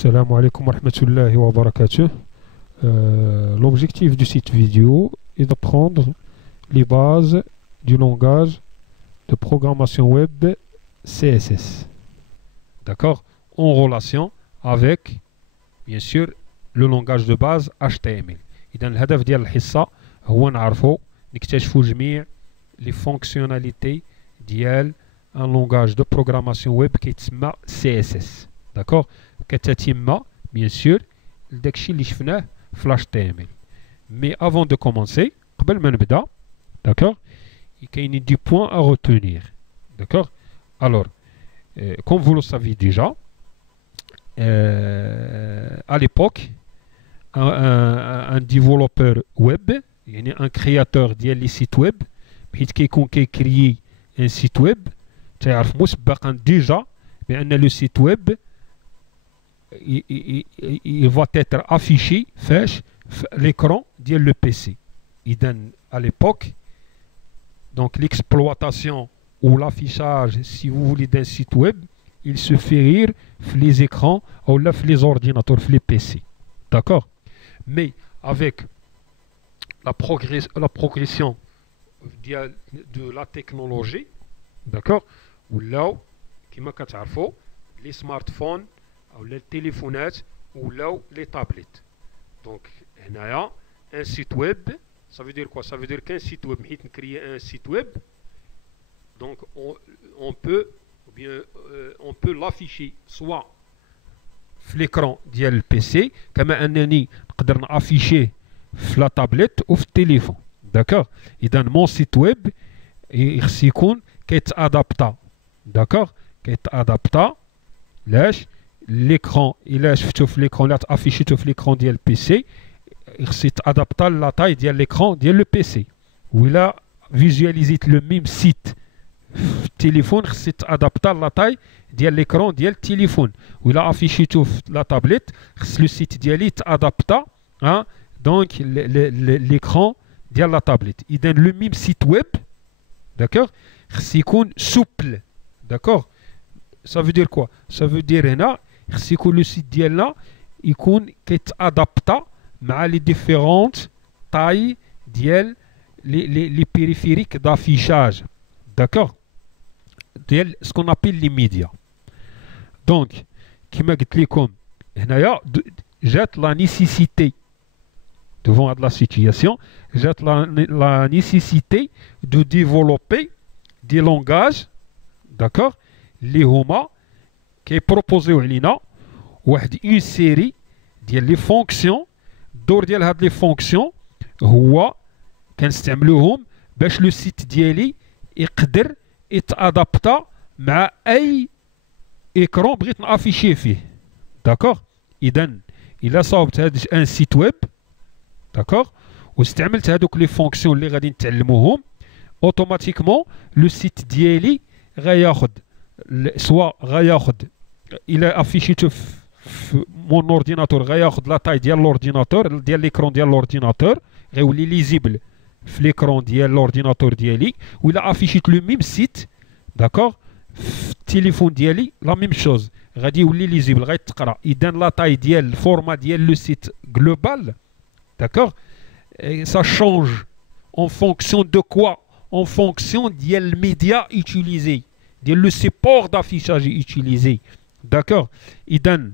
Salam alaikum wa rahmatullahi wa barakatuh. L'objectif du site vidéo est d'apprendre les bases du langage de programmation web CSS. D'accord? En relation avec, bien sûr, le langage de base HTML. إذا الهدف ديال الحصة هو نعرفوا نكتشفوا جميع les fonctionnalités ديال un langage de programmation web كيتسمى CSS. D'accord? كتتم bien sûr داكشي اللي شفناه في HTML. Mais avant de commencer, قبل ما نبدا, d'accord, il y a des points à retenir. D'accord? Alors, comme vous le savez déjà, à l'époque, un développeur web, un créateur ديال لي سيت ويب, حيت كيكون كيكريي un site web, تعرف مسبقا déjà بأن le site web il va être affiché فاش l'écran ديال le PC. إذا à l'époque, donc l'exploitation ou l'affichage, si vous voulez, d'un site web, il se fait rire les écrans ou les ordinateurs, les PC. D'accord? Mais avec la progression de la technologie, d'accord, ou là, كما كتعرفوا, les smartphones ou les téléphones ou là les tablettes. Donc, un site web, ça veut dire quoi? Ça veut dire qu'un site web, créer un site web, donc on peut l'afficher soit في l'écran ديال البيسي, كما انني نقدر نافيشيه في لا تابلت او في التليفون. داكوغ؟ اذا مون سيت ويب خص يكون كيتادابتا. داكوغ؟ كيتادابتا لاش ليكرون, الا شفتو في ليكرون, لا تافيشيتو في ليكرون ديال البيسي, خص يتادابتا لا تاي ديال ليكرون ديال لو بيسي. ولا فيزواليزيت لو ميم سيت في التليفون, خص يتادابتا لا تاي ديال ليكرون ديال التليفون. ولا افيشيتو في لا تابلت, خص لو سيت ديالي يتادابتا دونك ليكرون ديال لا تابلت. اذا لو ميم سيت ويب, داكوغ, خص يكون سوبل. داكوغ؟ ça veut dire quoi? Ça veut dire هنا خص يكون لو سيت ديالنا يكون كيتادابتا مع لي ديفيرونت تاي ديال لي بيريفيريك دافيشاج. داكوغ؟ ديال سكون ابيل لي ميديا. دونك كما قلت لكم هنايا جات لا نيسيسيتي devant la situation, j'ai la nécessité de développer des langages, d'accord, les huma qui est proposé علينا واحد une série ديال les fonctions. الدور ديال هاد les fonctions هو كنستعملوهم باش لو سيت ديالي يقدر يتادابتا مع اي ايكرون بغيت نافيشيه فيه. داكوغ؟ اذا الا صاوبت هاد ان سيت ويب, داكوغ, واستعملت هادوك لي فونكسيون اللي غادي نتعلموهم, اوتوماتيكمون لو سيت ديالي غياخد سوا غياخد الى افيشيتو في مون اورديناتور, غياخد لا تاي ديال لورديناتور ديال ليكرون ديال لورديناتور, غيولي ليزيبل في ليكرون ديال لورديناتور ديالي. ولا افيشيت لو ميم سيت, داكوغ, في التليفون ديالي لا ميم شوز, غادي يولي ليزيبل, غيتقرا. اذا لا تاي ديال الفورما ديال لو سيت جلوبال, d'accord, et ça change en fonction de quoi? En fonction des médias utilisés, le support d'affichage utilisé. D'accord? إذن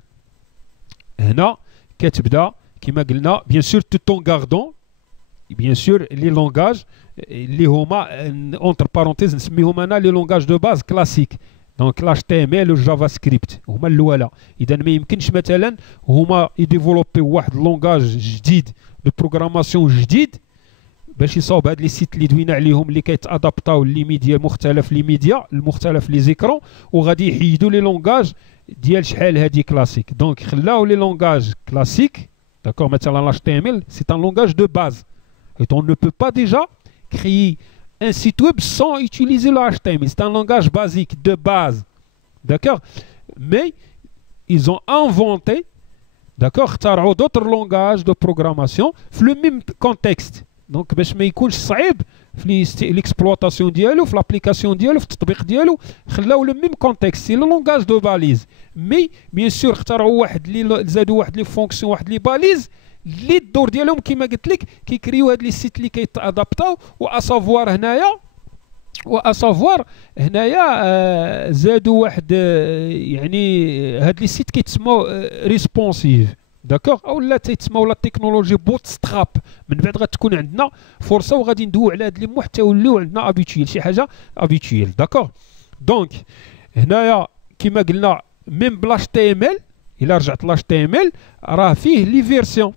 هنا كتبدا كما قلنا bien sûr tout en gardant bien sûr les langages اللي هما entre parenthèses نسميهم انا les langages de base classiques. دونك HTML و JavaScript هما الاولى. اذا ما يمكنش مثلا هما يديفلوبي واحد لونغاج جديد دو بروغراماسيون جديد باش يصاوب هاد لي سيت اللي دوينا عليهم اللي كيتادابطاو لي ميديا مختلف لي ميديا المختلف لي زيكرون, وغادي يحيدوا لي لونغاج ديال شحال هادي كلاسيك. دونك خلاو لي لونغاج كلاسيك. داكور؟ مثلا HTML سي ان لونغاج دو باز. Et on ne peut pas déjà créer un site web sans utiliser le HTML. C'est un langage basique, de base. D'accord? Mais ils ont inventé, d'accord, d'autres langages de programmation dans le même contexte. Donc, باش ما يكونش صعيب في l'exploitation ديالو في l'application ديالو في التطبيق ديالو خلاو لو ميم كونتكست سي لو لونغاج دو باليز مي بيان سور اخترعوا واحد اللي زادوا واحد لي فونكسيون واحد لي باليز اللي الدور ديالهم كما قلت لك كيكريو هاد لي سيت اللي كيتادابطاو واسافوار هنايا زادوا واحد يعني هاد لي سيت كيتسموا ريسبونسيف داكوغ او لا تيتسموا لا تكنولوجي بوت ستراب من بعد غتكون عندنا فرصه وغادي ندويو على هاد لي مو حتى يوليو عندنا ابيتويل شي حاجه ابيتويل داكوغ دونك هنايا كما قلنا ميم بلاش تي ام ال الا رجعت لاش تي ام ال راه فيه لي فيرسيون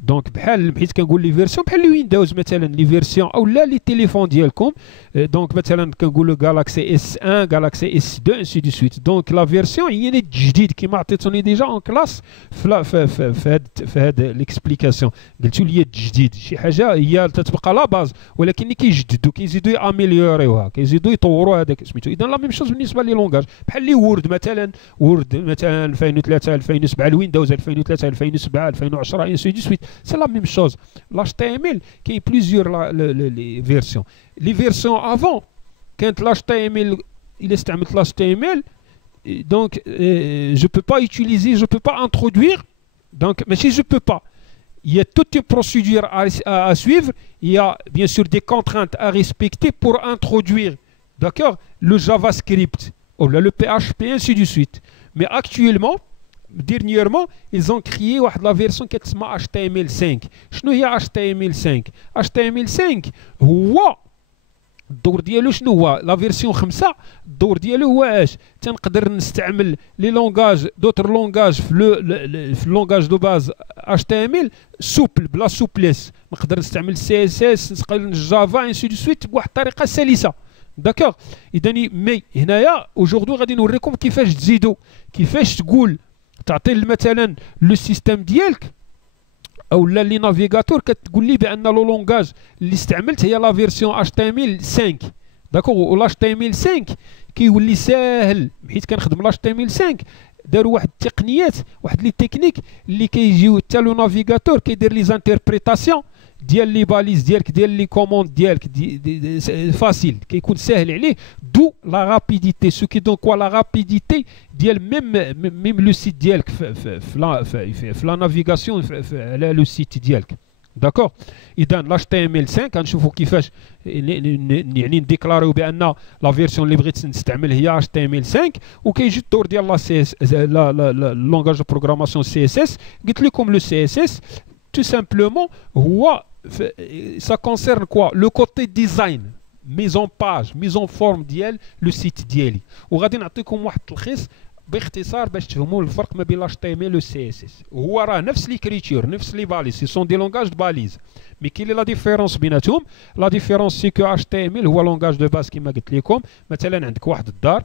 دونك بحال حيت كنقول لي فيرسيون بحال لي ويندوز مثلا لي فيرسيون او لا لي تليفون ديالكم دونك مثلا كنقولوا جالاكسي اس 1 جالاكسي اس 2 انسي دو سويت دونك لا فيرسيون هي الجديد كما عطيتوني ديجا اون كلاس في هاد ليكسبليكاسيون قلتوا لي الجديد شي حاجه هي تتبقى لا باز ولكن كيجددوا كيزيدوا ياميليوريوها كيزيدوا يطوروا هذاك سميتو اذا لا ميم شوز بالنسبه لي لونغاج بحال لي وورد مثلا 2003 2007 الويندوز 2003 2007 2010 انسي دو سويت c'est la même chose. L'HTML, qui est plusieurs les versions. Les versions avant, quand l'HTML, il est l'HTML, donc je ne peux pas utiliser, je ne peux pas introduire. Donc, mais si je ne peux pas, il y a toute une procédure à suivre, il y a bien sûr des contraintes à respecter pour introduire, d'accord, le JavaScript, ou le PHP, ainsi de suite. Mais actuellement, dernièrement, ils ont créé la version qui est HTML5. شنو هي HTML5 HTML5 هو الدور ديالو شنو هو لا فيرسيون 5 الدور ديالو هو اش تنقدر نستعمل لي لونغاج دوتر لونغاج في اللونغاج دو باز HTML سوبل بلا سوبليس نقدر نستعمل CSS نستعمل جافا انسي دو سويت بواحد الطريقه سلسه داكوغ اذا مي هنايا اوجوردي غادي نوريكم كيفاش تزيدوا كيفاش تقول تعطي مثلا لو سيستيم ديالك او لا لي نافيغاتور كتقول لي بان لو لونغاج اللي استعملت هي لا فيرسيون اتش تي ام ال 5 داكوغ و اتش تي ام ال 5 كيولي ساهل حيت كنخدم اتش تي ام ال 5 داروا واحد التقنيات واحد لي تكنيك اللي كيجيو حتى لو نافيغاتور كيدير لي زانتربريتاسيون ديال لي باليز ديالك ديال لي كوموند ديالك فاسيل كيكون ساهل عليه دو لا رابيديتي سو كي دونك لا رابيديتي ديال ميم لو سيت ديالك في لا نافيغاسيون على لو سيت ديالك داكوغ اذا لاش تي ام ال 5 غنشوفوا كيفاش يعني نديكلاريو بان لا فيرسيون اللي بغيت نستعمل هي اش تي ام ال 5 وكيجي الدور ديال لا سي اس لونغاج دو بروغراماسيون سي اس اس قلت لكم لو سي اس اس tout simplement ça concerne quoi le côté design mise en page mise en forme ديال le site ديالي وغادي نعطيكم واحد التلخيص باختصار باش تفهموا الفرق ما بين HTML و CSS هو راه نفس ليكريتور نفس لي باليز سي سون دي لونغاج دو باليز مي كاين لا ديفيرونس بيناتهم لا ديفيرونس سي كو HTML هو لونغاج دو باز كما قلت لكم مثلا عندك واحد الدار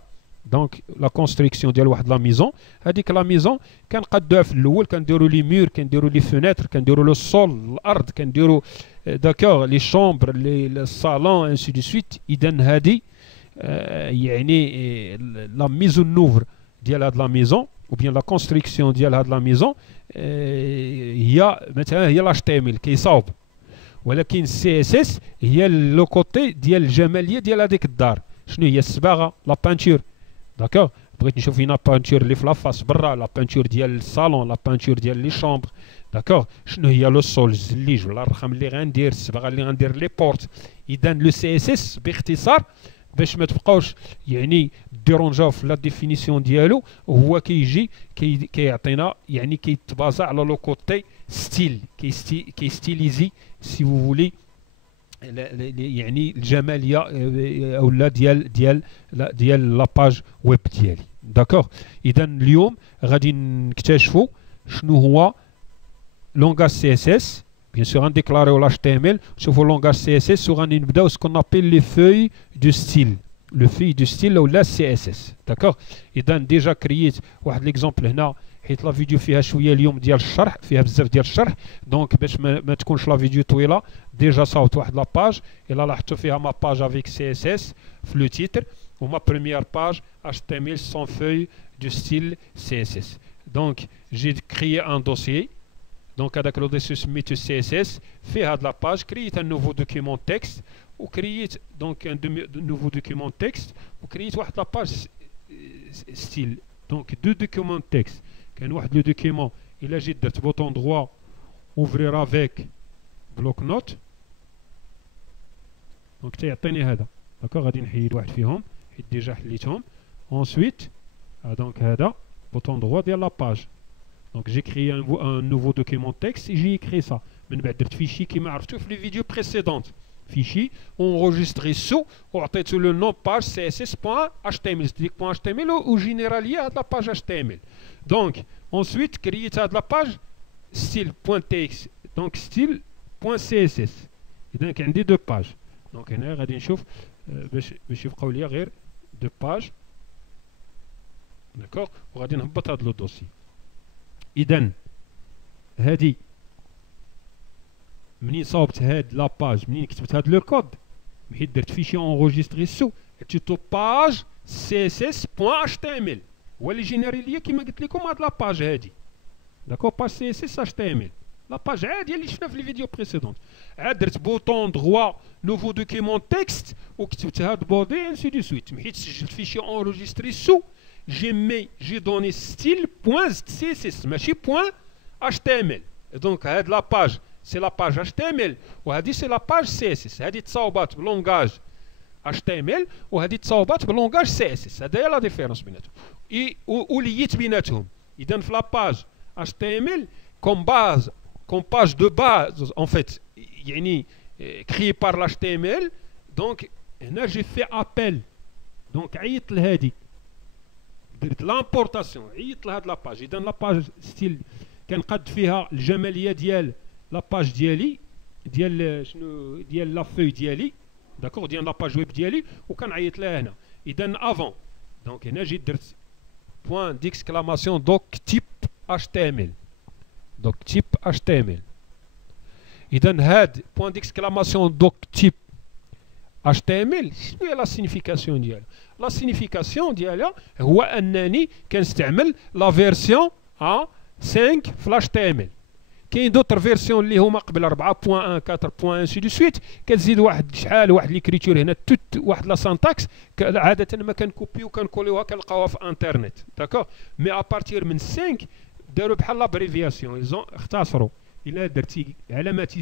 دونك لا كونستركسيون ديال واحد لا ميزون هذيك لا ميزون كنقادوها في الاول كنديروا لي مور كنديروا لي فينيتر كنديروا لو سول الارض كنديروا داكوغ لي شومبر لي الصالون انسي دو سويت اذا هذه يعني لا ميزون نوفر ديال هاد لا ميزون ou bien la construction ديال هاد لا ميزون هي مثلا هي لاش تي ام ال كيصاوب ولكن السي اس اس هي لو كوتي ديال الجماليه ديال هذيك الدار شنو هي الصباغه لا بانتور داكوغ بغيت نشوف هنا بانتور اللي في لافاس برا لا بانتور ديال الصالون لا بانتور ديال لي شومبر داكوغ شنو هي لو سول الزليج ولا الرخام اللي غندير الصباغه اللي غندير لي بورت اذا لو سي اس اس باختصار باش ما تبقاوش يعني ديرونجاو في لا ديفينيسيون ديالو هو كيجي كيعطينا يعني كيتبازا على لو كوتي ستيل كيستيليزي سي فو فولي يعني الجماليه او لا ديال لاباج ويب ديالي داكوغ اذا اليوم غادي نكتشفوا شنو هو لونغاج سي اس اس بيان سور غنديكلاريو لاش تي ام ال نشوفوا لونغاج سي اس اس وغادي نبداو سكون ابيل لي فوي دو ستيل لو في دو ستيل ولا سي اس اس داكوغ اذا ديجا كرييت واحد ليكزومبل هنا حيت لا فيديو فيها شويه اليوم ديال الشرح فيها بزاف ديال الشرح دونك باش ما تكونش لا فيديو طويله ديجا صاوبت واحد لاباج الا لاحظتوا فيها ما باج افيك سي اس اس في لو تيتر وما بريمير باج اش تي ام ال سون فوي دو ستيل سي اس اس دونك جي كريي ان دوسيي دونك هذاك لو دوسيي سميتو سي اس اس في هاد لاباج كرييت ان نوفو دوكيمون تكست وكرييت دونك ان نوفو دوكيمون تكست وكرييت واحد لاباج ستيل. دونك دو دوكيمون تكست، كان واحد لو دوكيمون الا جيت درت بوطون دروا اوفرير افيك بلوك نوت، دونك تيعطيني هذا داكوغ. غادي نحيد واحد فيهم حيت ديجا حليتهم. ensuite دونك هذا بوطون دروا ديال لاباج. دونك جي كريي ان نوفو دوكيمون تكست et j'ai écrit ça. من بعد درت فيشي كيما عرفتو في لي فيديو بريسيدونت، فيشي اونغوجيستري سو وعطيتو لو نون باج سي اس اس بوان اش تي ام ال، ديك بوان اش تي ام ال وجينيراليي هاد لاباج اش تي ام ال. دونك ensuite كرييت هاد لاباج ستيل بوان تكست، دونك ستيل بوان سي اس اس. اذا كان عندي دو باج. دونك هنا غادي نشوف باش يبقاو ليا غير دو باج داكوغ، وغادي نهبط هاد لو دوسي. اذا هادي منين صاوبت هاد لاباج، منين كتبت هاد لو كود، حيت درت فيشي اونغوجيستري سو حطيتو باج سي اس اس بوان اش تي ام ال، هو اللي جينيري ليا كيما قلت لكم هاد لاباج هادي داكوغ، باج سي اس اس اش تي ام ال، لاباج عاديه اللي شفنا في لي فيديو بريسيدونت. عاد درت بوطون دروا نوفو دوكيمون تكست وكتبت هاد بودي انسي دو سويت. حيت سجلت فيشي اونغوجيستري سو جي دوني ستيل بوان سي اس اس ماشي بوان اش تي ام ال. دونك هاد لاباج سي لاباج اش تي ام ال وهادي سي لاباج سي اس اس. هادي تصاوبات بلونغاج اش تي ام ال وهادي تصاوبات بلونغاج سي اس اس. هذا هي لا ديفيرونس بيناتهم وليت بيناتهم. اذا في لاباج اش تي ام ال كوم باز كوم باج دو باز en fait يعني créé par l'HTML. دونك هنا جي في ابل، دونك عيطت لهادي درت لامبورطاسيون، عيطت لهاد لاباج. اذا لاباج ستيل كنقاد فيها الجماليه ديال لاباج ديالي، ديال شنو ديال لا فوي ديالي داكوغ، ديال لاباج ويب ديالي، وكنعيط لها هنا. اذا افون دونك هنا جيت درت بوان ديكسكلاماسيون دوك تيب اش تي ام ال، دوك تيب اش تي ام ال. اذا هاد بوان ديكسكلاماسيون دوك تيب اش تي ام ال شنو هي لا سينيفيكاسيون ديالها؟ لا سينيفيكاسيون ديالها هو انني كنستعمل لا فيرسيون 5 في اش تي ام ال. كاين دوطر فيرسيون اللي هما قبل 4.1 4.1 سي دو سويت، كتزيد واحد شحال واحد ليكريتور هنا توت واحد لا سانتاكس عاده ما كنكوبيو كنكوليوها كنلقاوها في انترنت داكوغ. مي ابارتير من 5 داروا بحال لابريفياسيون، ايزون اختصروا. الا درتي علامات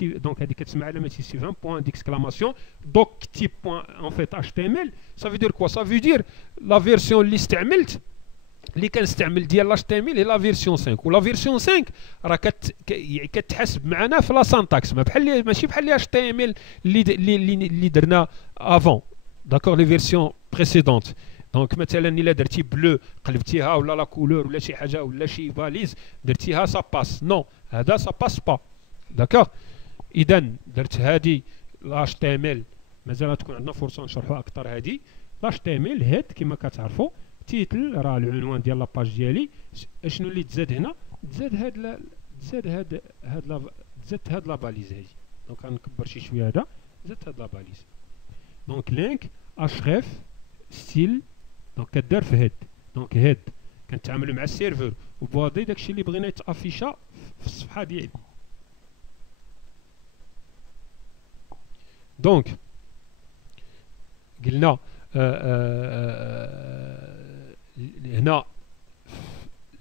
دونك هذه كتسمى علامات استفهام بوان ديكسكلاماسيون دوك تيب بوان ان فيت اش تي ام ال. سا في دير كوا؟ سا في دير لا فيرسيون اللي استعملت اللي كنستعمل ديال الاش تي ام ال هي لا فيرسيون 5، ولا فيرسيون 5 راه كتحسب معنا في لا سانتاكس ماشي بحال اش تي ام ال اللي درنا افون داكوغ لي فيرسيون بريسيدونت. دونك مثلا الا درتي بلو قلبتيها ولا لا كولور ولا شي حاجه ولا شي باليز درتيها سا باس، نو هذا سا باس با داكوغ. اذا درت هادي لاش تي ام ال، مازال تكون عندنا فرصه نشرحوها اكثر. هادي لاش تي ام ال هاد كما كتعرفوا تيتل راه العنوان ديال لاباج ديالي. شنو اللي تزاد هنا؟ تزاد هاد لا باليز هادي. دونك غنكبر شي شويه هذا، زدت هاد لا باليز. دونك لينك اشرف ستيل دونك كدار في هيد. دونك هيد كنتعاملوا مع السيرفر وبواضي داكشي اللي بغينا يتافيشا في الصفحه ديالي. دونك قلنا هنا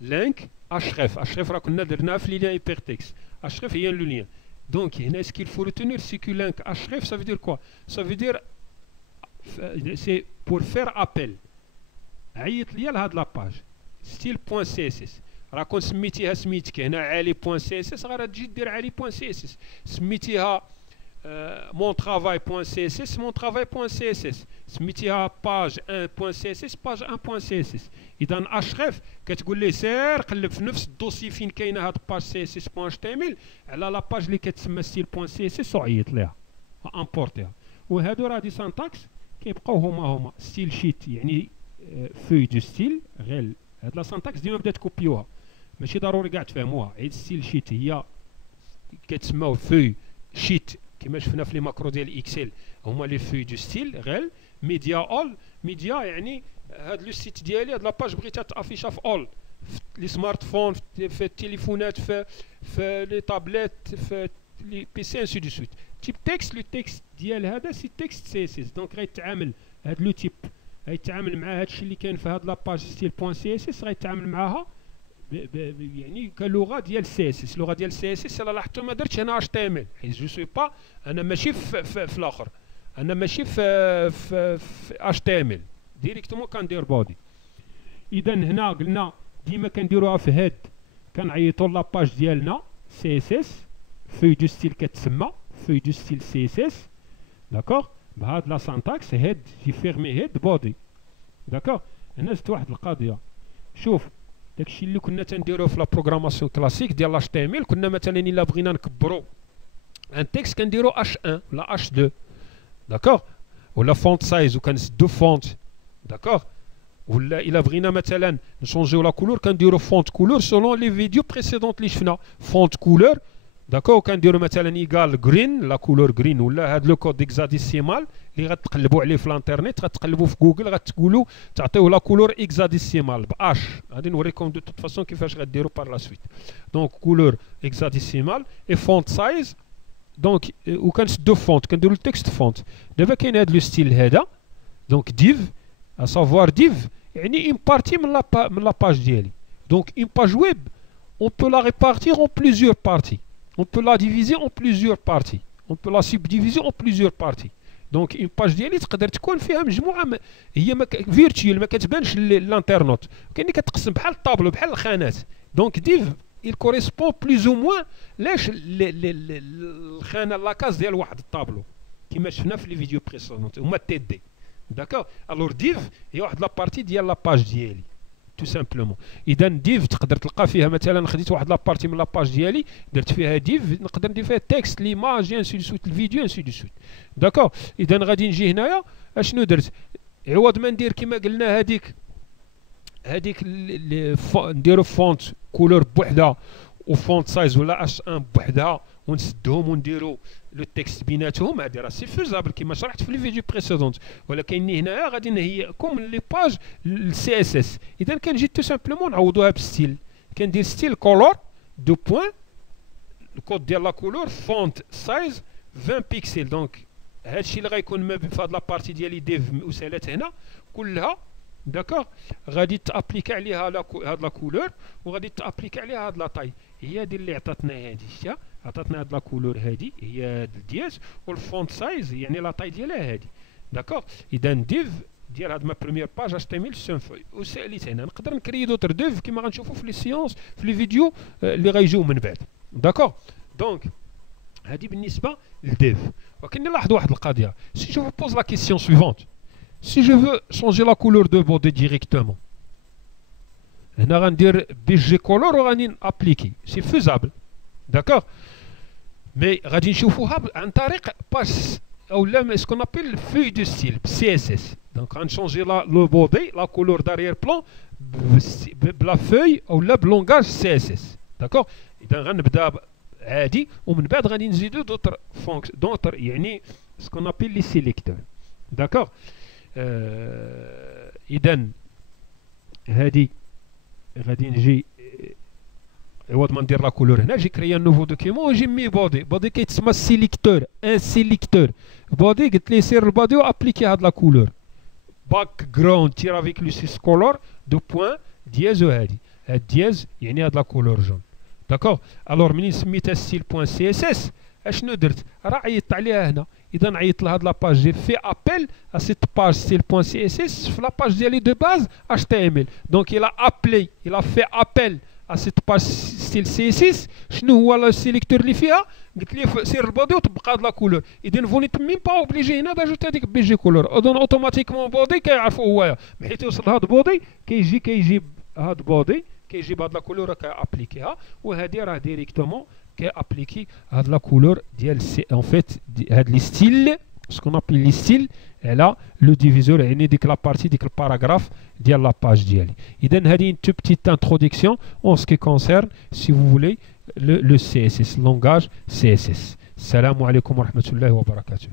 لينك اشرف راه كنا درناها في لي لين هايبرتكست. اشرف هي لو لين. دونك هنا سكيل فو ريتونير سي كو لينك اشرف سا في دير كوا؟ سا في دير سي بور فير ابل. عيط ليا لهاد لاباج ستيل بوان سي اس اس. راه كون سميتيها سميتك هنا علي بوان سي اس اس غادي تجي دير علي بوان سي اس اس. سميتيها مون ترافاي بوان سي اس اس مون ترافاي بوان سي اس اس. سميتيها باج 1 بوان سي اس اس باج 1 بوان سي اس اس. اذا اشرف كتقول ليه سير قلب في نفس الدوسي فين كاينه هاد باج سي اس اس بوان اش تي ام ال على لاباج اللي كتسمى ستيل بوان سي اس اس وعيط ليها امبورتيها. وهادو راه دي سانتاكس كيبقاو هما ستيل شيت يعني فوي دو ستيل. غير هاد لا سانتاكس ديما بدا تكوبيوها ماشي ضروري كاع تفهموها. عيد ستيل شيت هي كتسماو فوي شيت كما شفنا في لي ماكرو ديال اكسل هما لي فوي دو ستيل. غير ميديا اول ميديا يعني هاد لو سيت ديالي هاد لاباج بغيتها تافيشا في اول في لي سمارت فون في التليفونات في لي طابليت في لي بي سي انسي دو سويت. تيب تكست، لو تكست ديال هذا سي تكست سي اس اس. دونك غيتعامل هذا لو تيب غيتعامل مع هذا الشيء اللي كاين في هذه لاباج ستيل بوان سي اس اس، غيتعامل معاها يعني كلغه ديال سي اس اس. اللغه ديال سي اس اس الا لاحظتوا ما درتش هنا اش تي ام ال، حيت جو سوي با انا ماشي في الاخر، انا ماشي في اش تي ام ال ديريكتومون كندير بودي. اذا هنا قلنا ديما كنديروها في هاد، كنعيطوا لاباج ديالنا سي اس اس فوي دو ستيل كتسمى فوي دو ستيل سي اس اس داكوغ بهاد لا سانتاكس هيد في فيرمي هيد بودي داكوغ. هنا زدت واحد القضيه، شوف داكشي اللي كنا تنديروه في لا بروغراماسيون كلاسيك ديال لاش تي ام ال، كنا مثلا الا بغينا نكبروا ان تكست كنديروا اش 1 ولا اش 2 داكوغ، ولا فونت سايز وكنسدو فونت داكوغ، ولا الا بغينا مثلا نشونجيو لا كولور كنديروا فونت كولور سولون لي فيديو بريسيدونت اللي شفنا فونت كولور داكوغ. كنديروا مثلا ايكال جرين لا كولور جرين، ولا هذا لو كود اكزاديسيمال اللي غتقلبوا عليه في الانترنت، غتقلبوا في جوجل غتقولوا تعطيوه لا كولور اكزاديسيمال باش. غادي نوريكم دو توت فاسون كيفاش غديروا بار لا سويت. دونك كولور اكزاديسيمال اي فونت سايز دونك، وكنسدو فونت كنديروا التكست فونت. دابا كاين هذا لو ستيل هذا دونك ديف à savoir div يعني une partie من la page ديالي. Donc une page web on peut la répartir en plusieurs parties, on peut la diviser en plusieurs parties, on peut la subdiviser en plusieurs parties. Donc une page ديالي تقدر تكون فيها مجموعه هي فيرتوال ما كتبانش للانترنت، كاين اللي كتقسم بحال الطابلو بحال الخانات. دونك ديف il correspond plus ou moins لاش الخانه لاكاز ديال واحد الطابلو كما شفنا في لي فيديو بريسيدونت هما تي دي داكوغ. الور ديف هي واحد لابارتي ديال لاباج ديالي تو سامبلومون. اذا ديف تقدر تلقى فيها مثلا خديت واحد لابارتي من لاباج ديالي درت فيها ديف، نقدر ندير فيها التكست ليماج انسي دو سويت الفيديو انسي دو سويت داكوغ. اذا غادي نجي هنايا اشنو درت، عوض ما ندير كما قلنا هذيك نديرو فونت كولور بوحدها وفونت سايز ولا اش 1 بوحدها ونسدهم ونديرو لو تكست بيناتهم، هادي راه سي فيزابل كما شرحت في لي فيديو بريسيدونت. ولكن هنايا غادي نهيئكم لي باج السي اس اس. اذا كنجي تو سامبلومون نعوضوها بستيل، كندير ستيل كولور دو بوين الكود ديال لا كولور فونت سايز 20 بيكسل. دونك هادشي اللي غيكون ما في هاد لابارتي ديالي ديف وسالات هنا كلها داكوغ، غادي تابليكي عليها هاد لا كولور وغادي تابليكي عليها هاد لا طاي. هي هادي اللي عطاتنا هادي، شتيها عطاتنا هاد لا كولور هادي هي هاد الدياز، والفونت سايز يعني لا طاي ديالها هادي داكوغ. اذا ديف ديال هاد ما بريمير باج اش تي ام ال سيمفوي وساليت هنا نقدر نكري دوتر ديف كما غنشوفوا في لي سيونس في لي فيديو اللي غيجيو من بعد داكوغ. دونك هادي بالنسبه للديف. ولكن نلاحظ واحد القضيه، سي جو بوز لا كيسيون سويفونت، si je veux changer la couleur de body directement هنا غندير بي جي كولور وغادي نابليكي سي فيزابل داكوغ. مي غادي نشوفوها عن طريق باس او لا سكون ابيل فوي دو ستيل بسي اس اس. دونك غنشونجي لو بودي لا كولور دارير بلون بلا فوي او لا بلونغاج سي اس اس داكوغ. اذا غنبدا عادي ومن بعد غادي نزيدو دوتر دوتر يعني سكون ابيل لي سيليكتور داكوغ. اذا هادي غادي نجي عوض ما ندير لا كولور هنا جي كريا نوفو دوكيمون وجي مي بودي كيتسمى سيليكتور ان سيليكتور بودي. قلت ليه سير البودي وابليكي هاد لا كولور باك جراوند تير افيك لو سيس كولور دو بوين دياز وهادي هاد دياز يعني هاد لا كولور جون داكوغ. الور منين سميتها ستيل بوين سي اس اس اشنو درت، راه عيطت عليها هنا. اذا عيطت لهاد لاباج جي في ابل ا سيت باج ستيل بوين سي اس اس في لاباج ديالي دو باز اش تي ام ال. دونك الى ابلي الى في ابل ا سيت باج ستيل سي اس اس. شنو هو السيليكتور اللي فيها، قلت ليه سير البودي وطبق هاد لا كولور. اذا فو نيت ميم با اوبليجي هنا داجوت هذيك بي جي كولور اذن اوتوماتيكمون بودي كيعرفو هوايا حيت يوصل هاد بودي كيجيب هاد بودي كيجيب هاد لا كولور كابليكيها. وهادي راه ديريكتومون كابليكي هاد لا كولور ديال سي ان فيت هاد لي ستيل سكون ابلي لي ستيل على لو ديفيزور يعني ديك لا بارتي ديك الباراغراف ديال لا باج ديالي. اذا هادي une toute petite introduction en ce qui concerne si vous voulez le CSS langage CSS. السلام عليكم ورحمة الله وبركاته.